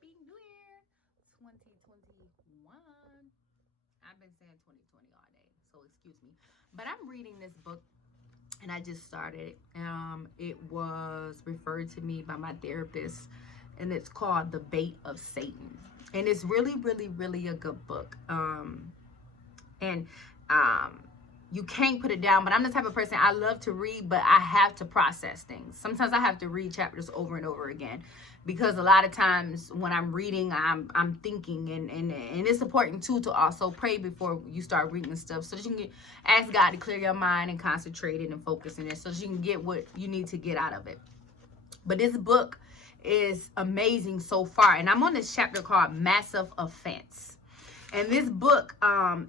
Happy New Year 2021. I've been saying 2020 all day, so excuse me. But I'm reading this book and I just started. It was referred to me by my therapist, and it's called The Bait of Satan. And it's really, really, really a good book. And you can't put it down, but I'm the type of person, I love to read, but I have to process things. Sometimes I have to read chapters over and over again, because a lot of times when I'm reading, I'm thinking, and it's important too to also pray before you start reading stuff, so that you can ask God to clear your mind and concentrate it and focus in it, so that you can get what you need to get out of it. But this book is amazing so far, and I'm on this chapter called Massive Offense. And this book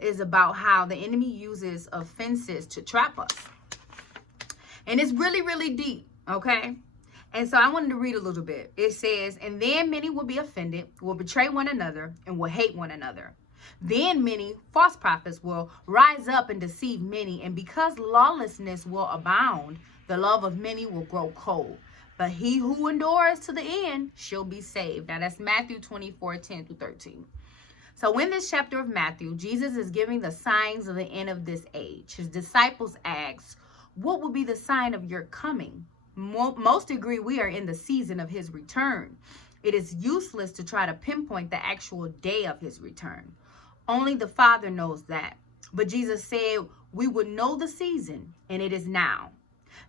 is about how the enemy uses offenses to trap us. And it's really, really deep, okay? And so I wanted to read a little bit. It says, and then many will be offended, will betray one another, and will hate one another. Then many false prophets will rise up and deceive many. And because lawlessness will abound, the love of many will grow cold. But he who endures to the end shall be saved. Now that's Matthew 24:10-13. So in this chapter of Matthew, Jesus is giving the signs of the end of this age. His disciples asked, what will be the sign of your coming? Most agree we are in the season of his return. It is useless to try to pinpoint the actual day of his return. Only the Father knows that. But Jesus said we would know the season, and it is now.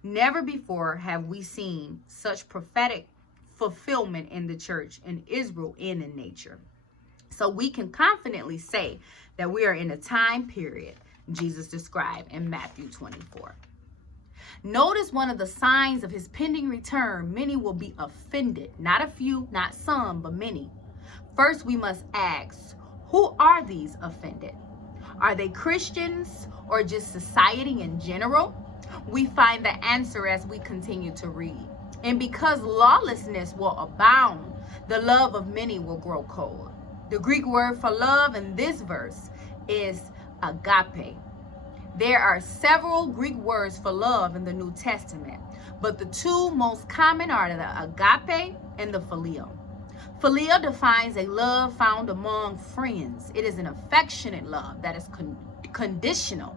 Never before have we seen such prophetic fulfillment in the church, in Israel, and in nature. So we can confidently say that we are in a time period Jesus described in Matthew 24. Notice one of the signs of his pending return, many will be offended. Not a few, not some, but many. First, we must ask, who are these offended? Are they Christians or just society in general? We find the answer as we continue to read. And because lawlessness will abound, the love of many will grow cold. The Greek word for love in this verse is agape. There are several Greek words for love in the New Testament, but the two most common are the agape and the phileo. Phileo defines a love found among friends. It is an affectionate love that is conditional.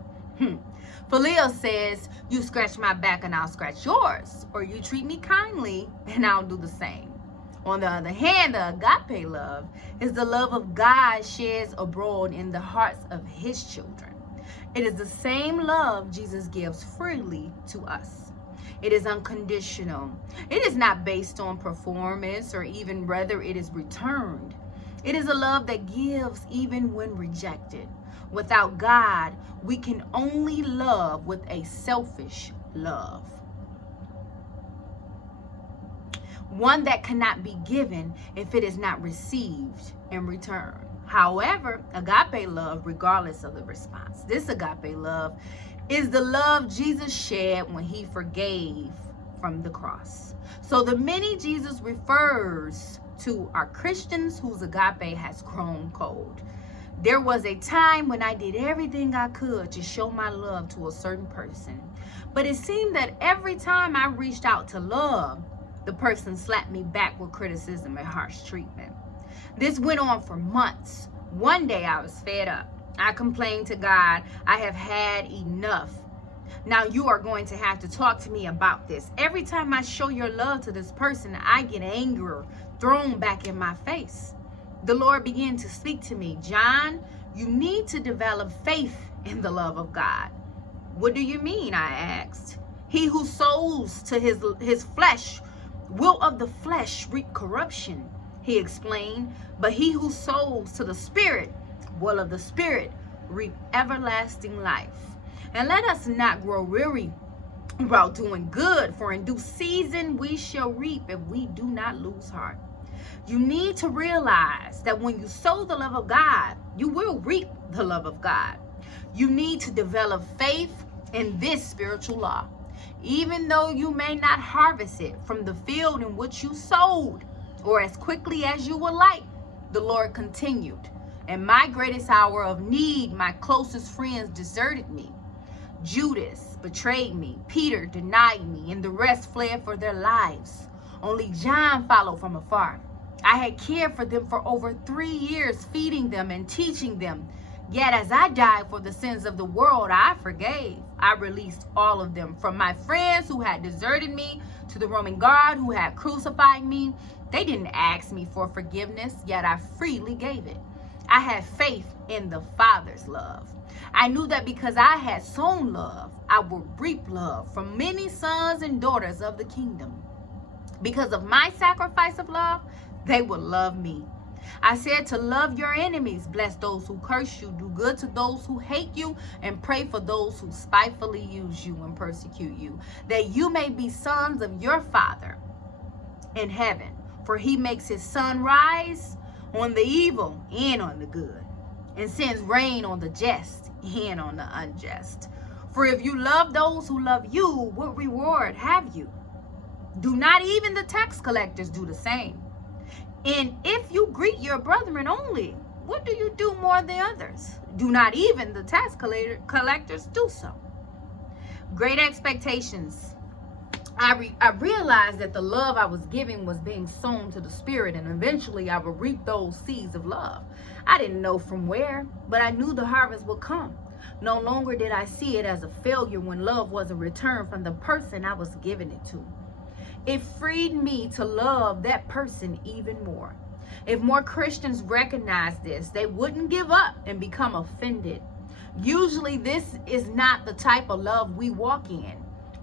Phileo says, you scratch my back and I'll scratch yours, or you treat me kindly and I'll do the same. On the other hand, the agape love is the love of God sheds abroad in the hearts of his children. It is the same love Jesus gives freely to us. It is unconditional. It is not based on performance or even whether it is returned. It is a love that gives even when rejected. Without God, we can only love with a selfish love. One that cannot be given if it is not received in return. However, agape love, regardless of the response, this agape love is the love Jesus shed when he forgave from the cross. So the many Jesus refers to are Christians whose agape has grown cold. There was a time when I did everything I could to show my love to a certain person, but it seemed that every time I reached out to love, the person slapped me back with criticism and harsh treatment. This went on for months. One day I was fed up. I complained to God, I have had enough. Now you are going to have to talk to me about this. Every time I show your love to this person, I get anger thrown back in my face. The Lord began to speak to me. John, you need to develop faith in the love of God. What do you mean? I asked. He who sows to his flesh will of the flesh reap corruption, he explained, but he who sows to the Spirit will of the Spirit reap everlasting life. And let us not grow weary about doing good, for in due season we shall reap if we do not lose heart. You need to realize that when you sow the love of God, you will reap the love of God. You need to develop faith in this spiritual law. Even though you may not harvest it from the field in which you sowed, or as quickly as you would like, the Lord continued. In my greatest hour of need, my closest friends deserted me. Judas betrayed me, Peter denied me, and the rest fled for their lives. Only John followed from afar. I had cared for them for over 3 years, feeding them and teaching them. Yet as I died for the sins of the world, I forgave. I released all of them, from my friends who had deserted me to the Roman guard who had crucified me. They didn't ask me for forgiveness, yet I freely gave it. I had faith in the Father's love. I knew that because I had sown love, I would reap love from many sons and daughters of the kingdom. Because of my sacrifice of love, they will love me. I said to love your enemies, bless those who curse you, do good to those who hate you, and pray for those who spitefully use you and persecute you, that you may be sons of your Father in heaven. For he makes his sun rise on the evil and on the good, and sends rain on the just and on the unjust. For if you love those who love you, what reward have you? Do not even the tax collectors do the same? And if you greet your brethren only, what do you do more than others? Do not even the tax collectors do so? Great expectations. I realized that the love I was giving was being sown to the Spirit, and eventually I would reap those seeds of love. I didn't know from where, but I knew the harvest would come. No longer did I see it as a failure when love was a return from the person I was giving it to. It freed me to love that person even more. If more Christians recognize this, they wouldn't give up and become offended. Usually this is not the type of love we walk in.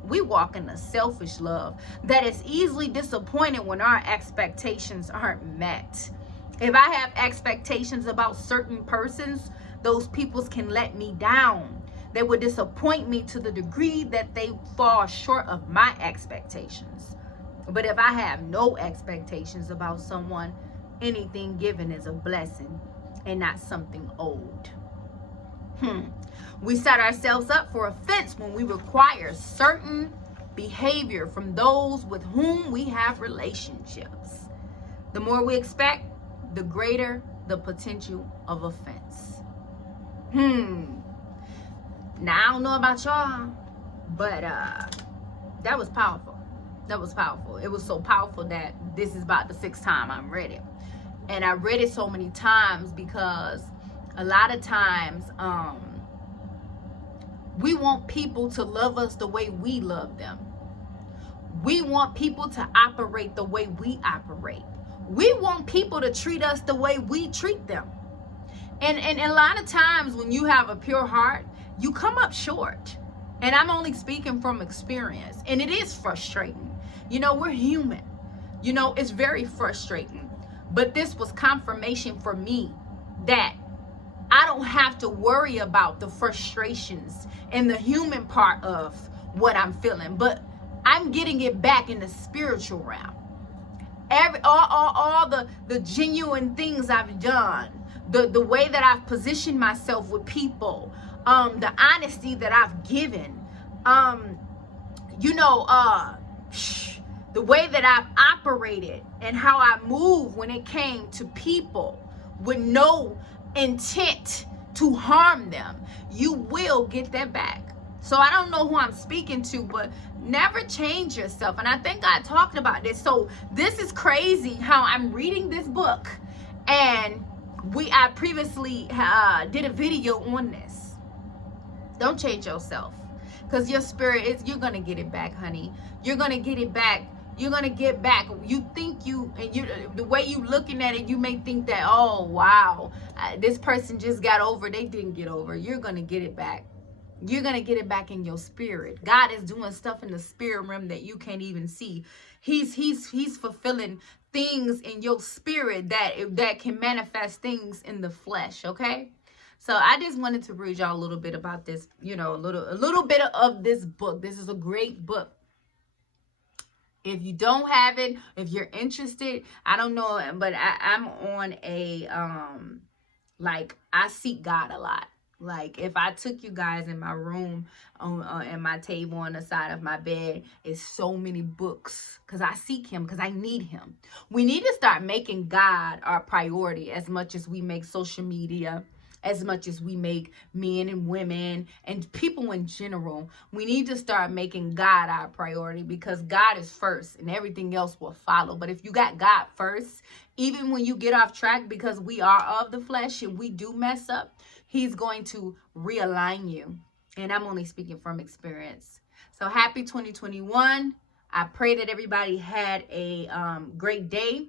We walk in a selfish love that is easily disappointed when our expectations aren't met. If I have expectations about certain persons, those peoples can let me down. They would disappoint me to the degree that they fall short of my expectations. But if I have no expectations about someone, anything given is a blessing and not something owed. We set ourselves up for offense when we require certain behavior from those with whom we have relationships. The more we expect, the greater the potential of offense. Now, I don't know about y'all, but that was powerful. That was powerful. It was so powerful that this is about the 6th time I've read it. And I read it so many times because a lot of times we want people to love us the way we love them. We want people to operate the way we operate. We want people to treat us the way we treat them. And a lot of times when you have a pure heart, you come up short. And I'm only speaking from experience. And it is frustrating. You know, we're human. You know, it's very frustrating. But this was confirmation for me that I don't have to worry about the frustrations and the human part of what I'm feeling. But I'm getting it back in the spiritual realm. All the genuine things I've done, the way that I've positioned myself with people, the honesty that I've given, the way that I've operated and how I move when it came to people with no intent to harm them, you will get that back. So I don't know who I'm speaking to, but never change yourself. And I think I talked about this. So this is crazy how I'm reading this book, and I previously did a video on this. Don't change yourself, because your spirit you're gonna get it back, honey. You're gonna get it back. You're gonna get back. You think the way you looking at it, you may think that, oh wow, this person just got over. They didn't get over. You're gonna get it back. You're gonna get it back in your spirit. God is doing stuff in the spirit realm that you can't even see. He's fulfilling things in your spirit that can manifest things in the flesh. Okay. So I just wanted to read y'all a little bit about this, you know, a little bit of this book. This is a great book. If you don't have it, if you're interested, I don't know, but I'm on a, I seek God a lot. Like, if I took you guys in my room, and my table on the side of my bed, it's so many books, because I seek him, because I need him. We need to start making God our priority as much as we make social media, as much as we make men and women and people in general. We need to start making God our priority, because God is first and everything else will follow. But if you got God first, even when you get off track, because we are of the flesh and we do mess up, he's going to realign you. And I'm only speaking from experience. So happy 2021. I pray that everybody had a great day.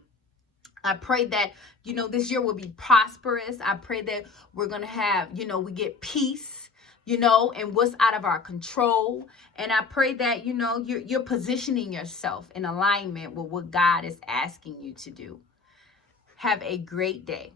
I pray that, this year will be prosperous. I pray that we're going to have, we get peace, and what's out of our control. And I pray that, you're positioning yourself in alignment with what God is asking you to do. Have a great day.